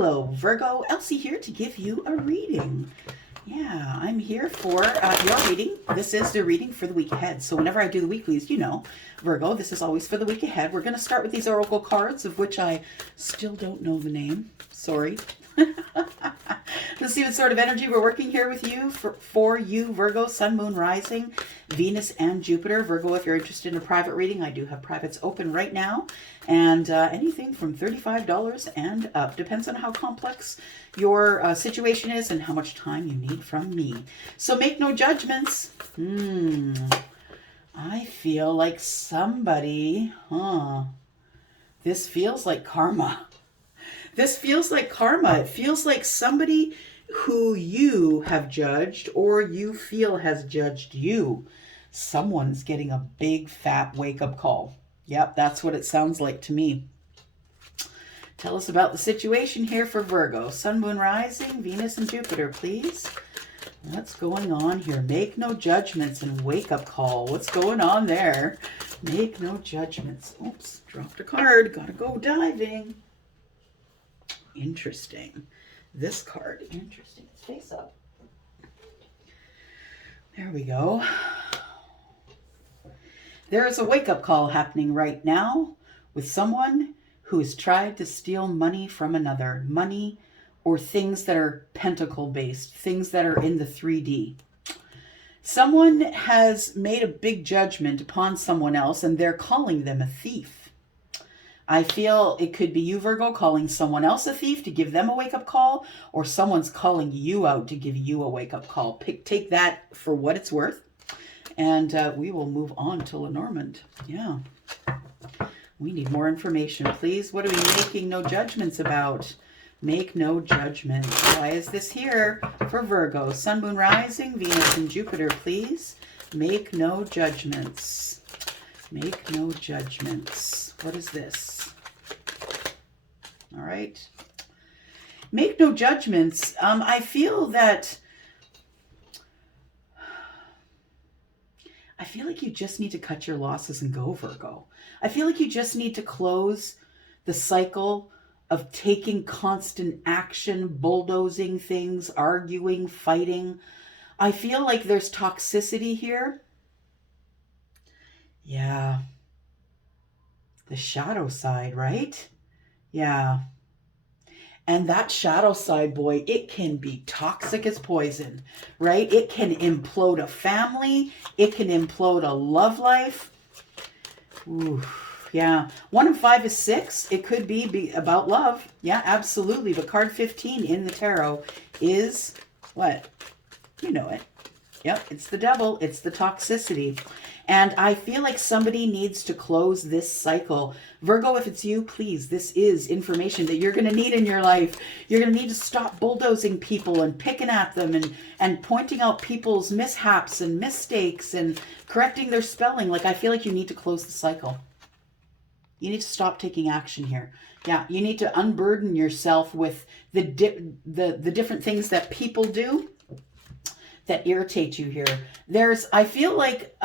Hello, Virgo. Elsie here to give you a reading. Yeah, I'm here for your reading. This is the reading for the week ahead. So whenever I do the weeklies, you know, Virgo, this is always for the week ahead. We're going to start with these oracle cards, of which I still don't know the name. Sorry. Let's see what sort of energy we're working here with you for you, Virgo, Sun, Moon, Rising, Venus, and Jupiter. Virgo, if you're interested in a private reading, I do have privates open right now. And anything from $35 and up. Depends on how complex your situation is and how much time you need from me. So make no judgments. I feel like somebody, this feels like karma. This feels like karma. It feels like somebody who you have judged or you feel has judged you. Someone's getting a big fat wake-up call. Yep, that's what it sounds like to me. Tell us about the situation here for Virgo. Sun, Moon, Rising, Venus, and Jupiter, please. What's going on here? Make no judgments and wake-up call. What's going on there? Make no judgments. Oops, dropped a card. Gotta go diving. Interesting. This card, interesting. It's face up. There we go. There is a wake-up call happening right now with someone who has tried to steal money from another. Money or things that are pentacle-based, things that are in the 3D. Someone has made a big judgment upon someone else and they're calling them a thief. I feel it could be you, Virgo, calling someone else a thief to give them a wake-up call, or someone's calling you out to give you a wake-up call. Take that for what it's worth, and we will move on to Lenormand. Yeah. We need more information, please. What are we making no judgments about? Make no judgments. Why is this here for Virgo? Sun, Moon, Rising, Venus, and Jupiter, please. Make no judgments. Make no judgments. What is this? All right. Make no judgments. I feel that you just need to cut your losses and go, Virgo. I feel like you just need to close the cycle of taking constant action, bulldozing things, arguing, fighting. I feel like there's toxicity here. Yeah. The shadow side, right? Yeah. And that shadow side, boy, it can be toxic as poison, right? It can implode a family. It can implode a love life. Ooh, yeah. 1 and 5 is 6. It could be about love. Yeah, absolutely. But card 15 in the tarot is what? You know it. Yep, it's the devil. It's the toxicity. And I feel like somebody needs to close this cycle. Virgo, if it's you, please, this is information that you're going to need in your life. You're going to need to stop bulldozing people and picking at them and pointing out people's mishaps and mistakes and correcting their spelling. Like, I feel like you need to close the cycle. You need to stop taking action here. Yeah, you need to unburden yourself with the different things that people do that irritate you here. I feel like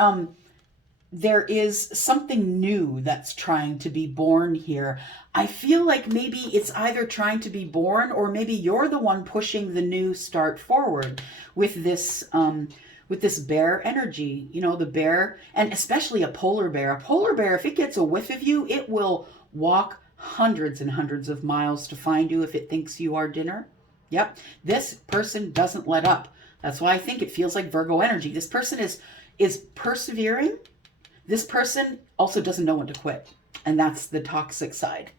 there is something new that's trying to be born here. I feel like maybe it's either trying to be born or maybe you're the one pushing the new start forward with this bear energy. You know, the bear, and especially a polar bear. A polar bear, if it gets a whiff of you, it will walk hundreds and hundreds of miles to find you if it thinks you are dinner. Yep, this person doesn't let up. That's why I think it feels like Virgo energy. This person is persevering. This person also doesn't know when to quit. And that's the toxic side.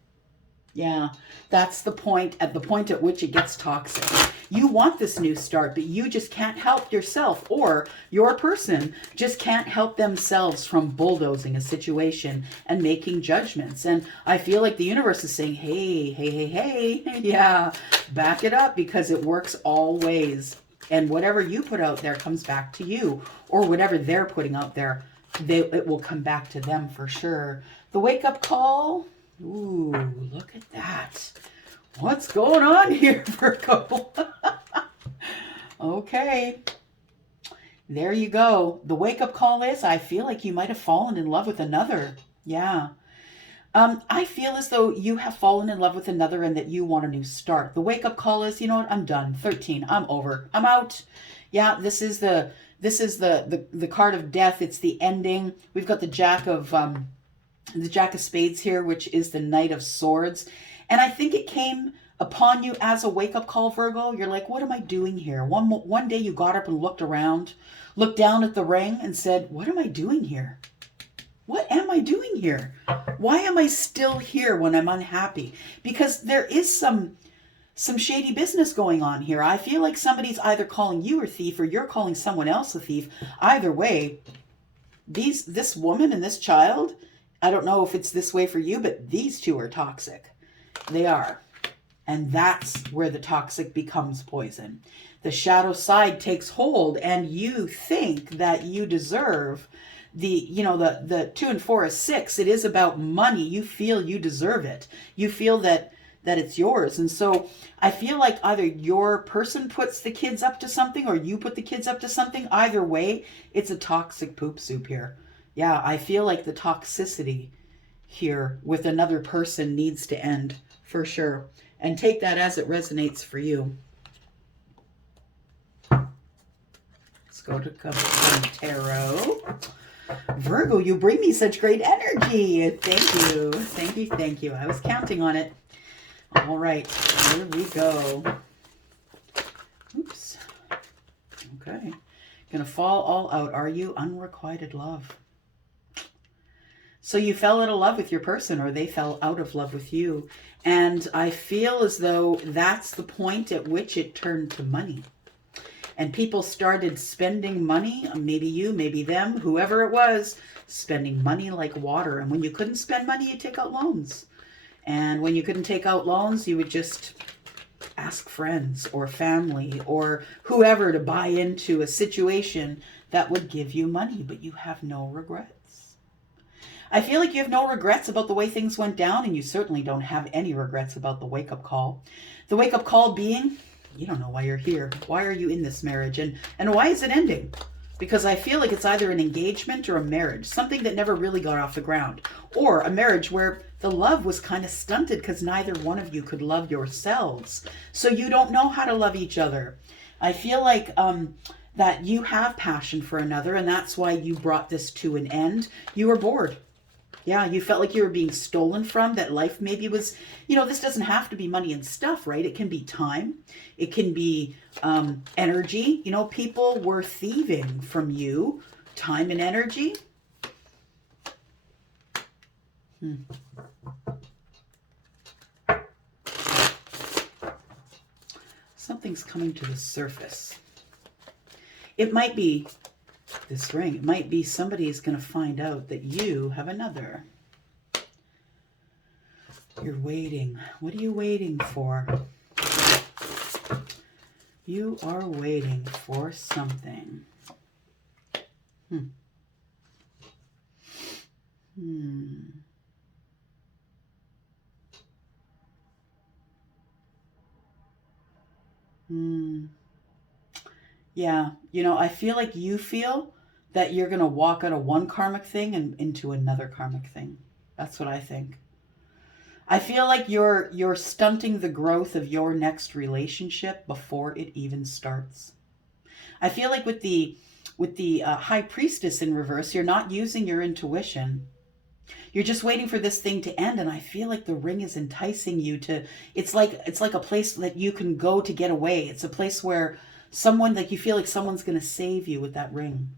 Yeah, that's the point at which it gets toxic. You want this new start, but you just can't help yourself, or your person just can't help themselves from bulldozing a situation and making judgments. And I feel like the universe is saying, hey, yeah, back it up, because it works all ways. And whatever you put out there comes back to you, or whatever they're putting out there, it will come back to them for sure. The wake-up call. Ooh, look at that. What's going on here, Virgo? Okay. There you go. The wake-up call is, I feel like you might have fallen in love with another. Yeah. I feel as though you have fallen in love with another and that you want a new start. The wake up call is, you know what, I'm done. 13. I'm over. I'm out. Yeah, this is the card of death. It's the ending. We've got the Jack of Spades here, which is the Knight of Swords. And I think it came upon you as a wake up call, Virgo. You're like, what am I doing here? One day you got up and looked around, looked down at the ring and said, what am I doing here? What am I doing here? Why am I still here when I'm unhappy? Because there is some shady business going on here. I feel like somebody's either calling you a thief or you're calling someone else a thief. Either way, this woman and this child, I don't know if it's this way for you, but these two are toxic. They are. And that's where the toxic becomes poison. The shadow side takes hold and you think that you deserve the 2 and 4 is 6. It is about money. You feel you deserve it. You feel that it's yours. And so I feel like either your person puts the kids up to something or you put the kids up to something. Either way, it's a toxic poop soup here. Yeah, I feel like the toxicity here with another person needs to end for sure. And take that as it resonates for you. Let's go to Tarot. Virgo, you bring me such great energy. Thank you. Thank you. Thank you. I was counting on it. All right. Here we go. Oops. Okay. Gonna fall all out. Are you unrequited love? So you fell out of love with your person or they fell out of love with you. And I feel as though that's the point at which it turned to money. And people started spending money, maybe you, maybe them, whoever it was, spending money like water. And when you couldn't spend money, you take out loans. And when you couldn't take out loans, you would just ask friends or family or whoever to buy into a situation that would give you money, but you have no regrets. I feel like you have no regrets about the way things went down, and you certainly don't have any regrets about the wake-up call. The wake-up call being, you don't know why you're here. Why are you in this marriage? And why is it ending? Because I feel like it's either an engagement or a marriage, something that never really got off the ground, or a marriage where the love was kind of stunted because neither one of you could love yourselves. So you don't know how to love each other. I feel like that you have passion for another, and that's why you brought this to an end. You were bored. Yeah, you felt like you were being stolen from, that life maybe was, this doesn't have to be money and stuff, right? It can be time. It can be energy. People were thieving from you time and energy. Something's coming to the surface. It might be this ring. It might be somebody is going to find out that you have another. You're waiting. What are you waiting for? You are waiting for something. Yeah, I feel like you feel that you're going to walk out of one karmic thing and into another karmic thing. That's what I think. I feel like you're stunting the growth of your next relationship before it even starts. I feel like with the High Priestess in reverse, you're not using your intuition. You're just waiting for this thing to end, and I feel like the ring is enticing you to. It's like a place that you can go to get away. It's a place where you feel like someone's going to save you with that ring.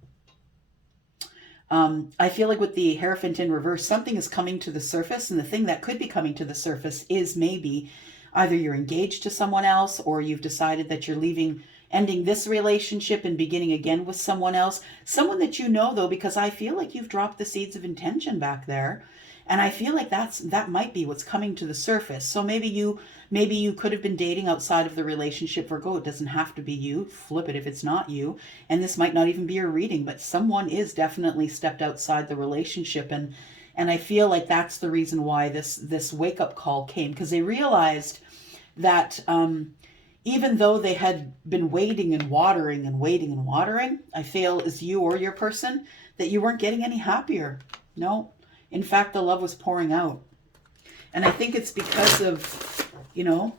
I feel like with the Hierophant in reverse, something is coming to the surface, and the thing that could be coming to the surface is maybe either you're engaged to someone else or you've decided that you're ending this relationship and beginning again with someone else. Someone that you know, though, because I feel like you've dropped the seeds of intention back there. And I feel like that might be what's coming to the surface. So maybe you could have been dating outside of the relationship, Virgo. It doesn't have to be you. Flip it if it's not you. And this might not even be your reading, but someone is definitely stepped outside the relationship. And I feel like that's the reason why this wake-up call came, because they realized that even though they had been waiting and watering and waiting and watering, I feel as you or your person, that you weren't getting any happier. No. In fact, the love was pouring out. And I think it's because of, you know,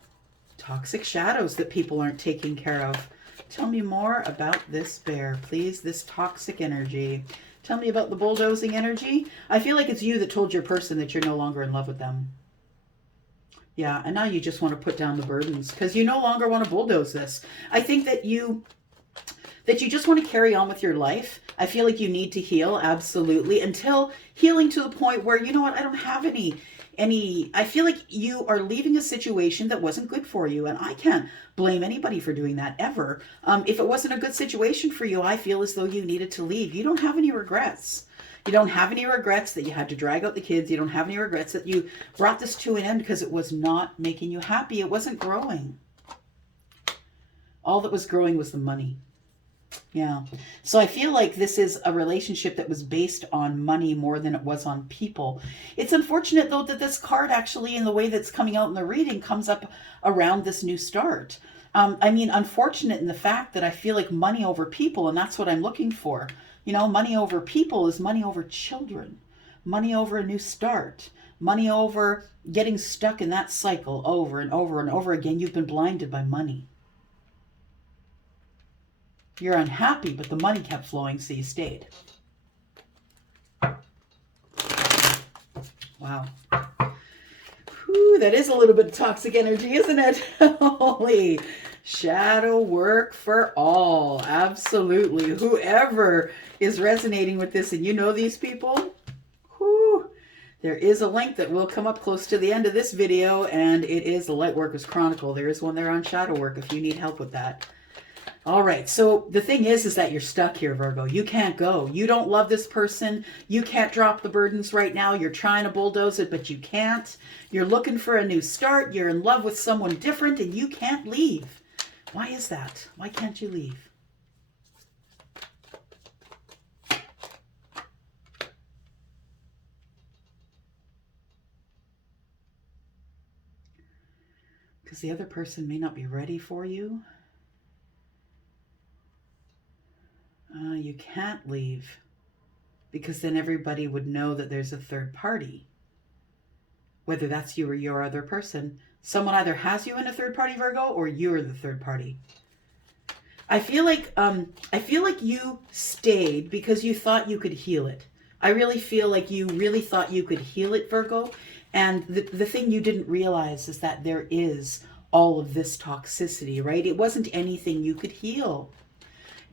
toxic shadows that people aren't taking care of. Tell me more about this bear, please. This toxic energy. Tell me about the bulldozing energy. I feel like it's you that told your person that you're no longer in love with them. Yeah, and now you just want to put down the burdens because you no longer want to bulldoze this. I think that you just want to carry on with your life. I feel like you need to heal, absolutely, until healing to the point where, you know what, I don't have I feel like you are leaving a situation that wasn't good for you, and I can't blame anybody for doing that ever. If it wasn't a good situation for you, I feel as though you needed to leave. You don't have any regrets. You don't have any regrets that you had to drag out the kids. You don't have any regrets that you brought this to an end because it was not making you happy. It wasn't growing. All that was growing was the money. Yeah. So I feel like this is a relationship that was based on money more than it was on people. It's unfortunate, though, that this card actually, in the way that's coming out in the reading, comes up around this new start. I mean, unfortunate in the fact that I feel like money over people, and that's what I'm looking for. You know, money over people is money over children, money over a new start, money over getting stuck in that cycle over and over and over again. You've been blinded by money. You're unhappy, but the money kept flowing, so you stayed. Wow. Whew, that is a little bit of toxic energy, isn't it? Holy shadow work for all. Absolutely. Whoever is resonating with this, and you know these people, whew, there is a link that will come up close to the end of this video, and it is the Lightworkers Chronicle. There is one there on shadow work if you need help with that. All right, so the thing is that you're stuck here, Virgo. You can't go. You don't love this person. You can't drop the burdens right now. You're trying to bulldoze it, but you can't. You're looking for a new start. You're in love with someone different, and you can't leave. Why is that? Why can't you leave? Because the other person may not be ready for you. You can't leave because then everybody would know that there's a third party. Whether that's you or your other person. Someone either has you in a third party, Virgo, or you're the third party. I feel like you stayed because you thought you could heal it. I really feel like you really thought you could heal it, Virgo. And the thing you didn't realize is that there is all of this toxicity, right? It wasn't anything you could heal.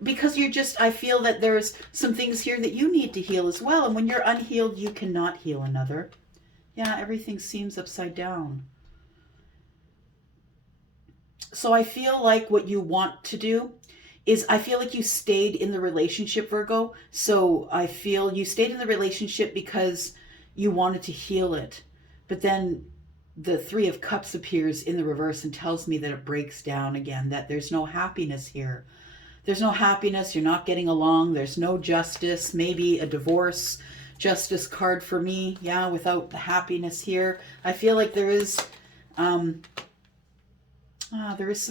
Because I feel that there's some things here that you need to heal as well. And when you're unhealed, you cannot heal another. Yeah, everything seems upside down. So I feel like what you want to do is, I feel like you stayed in the relationship, Virgo. So I feel you stayed in the relationship because you wanted to heal it. But then the Three of Cups appears in the reverse and tells me that it breaks down again, that there's no happiness here. There's no happiness. You're not getting along. There's no justice. Maybe a divorce justice card for me. Yeah, without the happiness here. I feel like there is some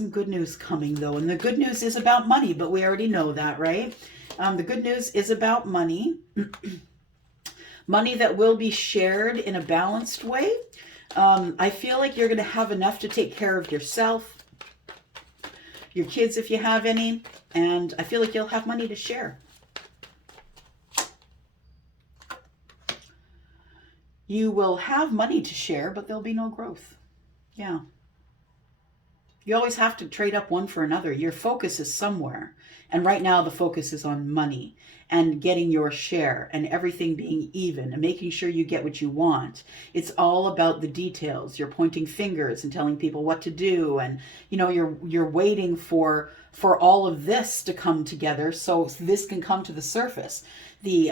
good news coming, though. And the good news is about money, but we already know that, right? The good news is about money. Money that will be shared in a balanced way. I feel like you're going to have enough to take care of yourself, your kids if you have any, and I feel like you'll have money to share. You will have money to share, but there'll be no growth. Yeah. You always have to trade up one for another. Your focus is somewhere. And right now the focus is on money and getting your share and everything being even and making sure you get what you want. It's all about the details. You're pointing fingers and telling people what to do. And, you know, you're waiting for all of this to come together so this can come to the surface. The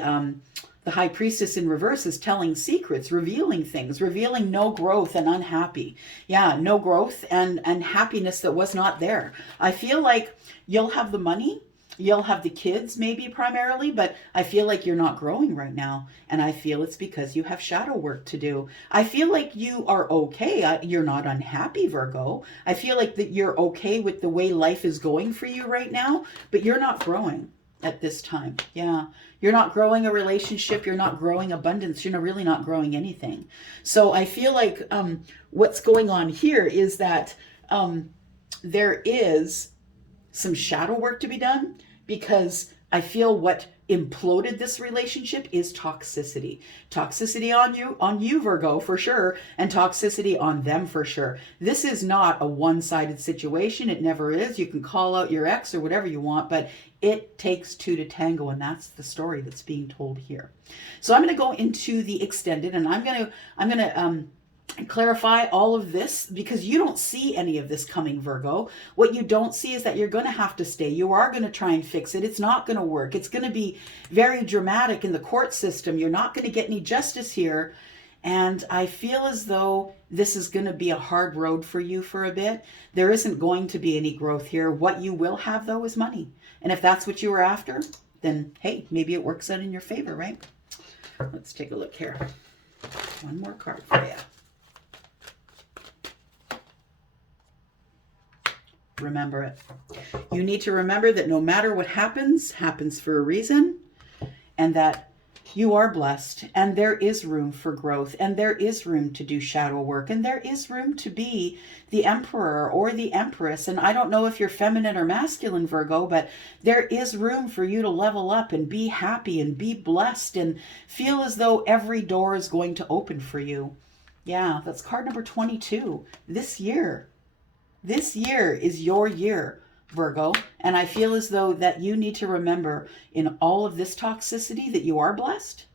High Priestess in reverse is telling secrets, revealing things, revealing no growth and unhappy. Yeah, no growth and happiness that was not there. I feel like you'll have the money, you'll have the kids maybe primarily, but I feel like you're not growing right now. And I feel it's because you have shadow work to do. I feel like you are okay. You're not unhappy, Virgo. I feel like that you're okay with the way life is going for you right now, but you're not growing. at this time. Yeah. You're not growing a relationship. You're not growing abundance. You're really not growing anything. So I feel like what's going on here is that there is some shadow work to be done, because I feel what imploded this relationship is toxicity. Toxicity on you, Virgo, for sure, and toxicity on them for sure. This is not a one-sided situation. It never is. You can call out your ex or whatever you want, but it takes two to tango, and that's the story that's being told here. So I'm going to go into the extended, and I'm going to clarify all of this, because you don't see any of this coming, Virgo. What you don't see is that you're going to have to stay. You are going to try and fix it. It's not going to work. It's going to be very dramatic in the court system. You're not going to get any justice here. And I feel as though this is going to be a hard road for you for a bit. There isn't going to be any growth here. What you will have, though, is money. And if that's what you were after, then, hey, maybe it works out in your favor, right? Let's take a look here. One more card for you. Remember it. You need to remember that no matter what happens, happens for a reason, and that you are blessed, and there is room for growth, and there is room to do shadow work, and there is room to be the emperor or the empress. And I don't know if you're feminine or masculine, Virgo, but there is room for you to level up and be happy and be blessed and feel as though every door is going to open for you. Yeah, that's card number 22. This year is your year, Virgo. And I feel as though that you need to remember in all of this toxicity that you are blessed.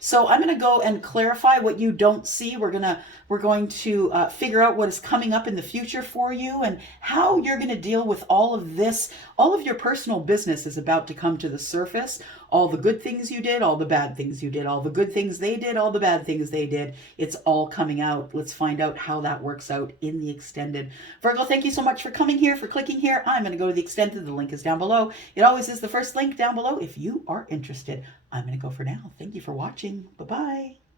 So I'm going to go and clarify what you don't see. We're going to figure out what is coming up in the future for you and how you're going to deal with all of this. All of your personal business is about to come to the surface. All the good things you did, all the bad things you did, all the good things they did, all the bad things they did. It's all coming out. Let's find out how that works out in the extended. Virgo, thank you so much for coming here, for clicking here. I'm going to go to the extended. The link is down below. It always is the first link down below if you are interested. I'm going to go for now. Thank you for watching. Bye-bye.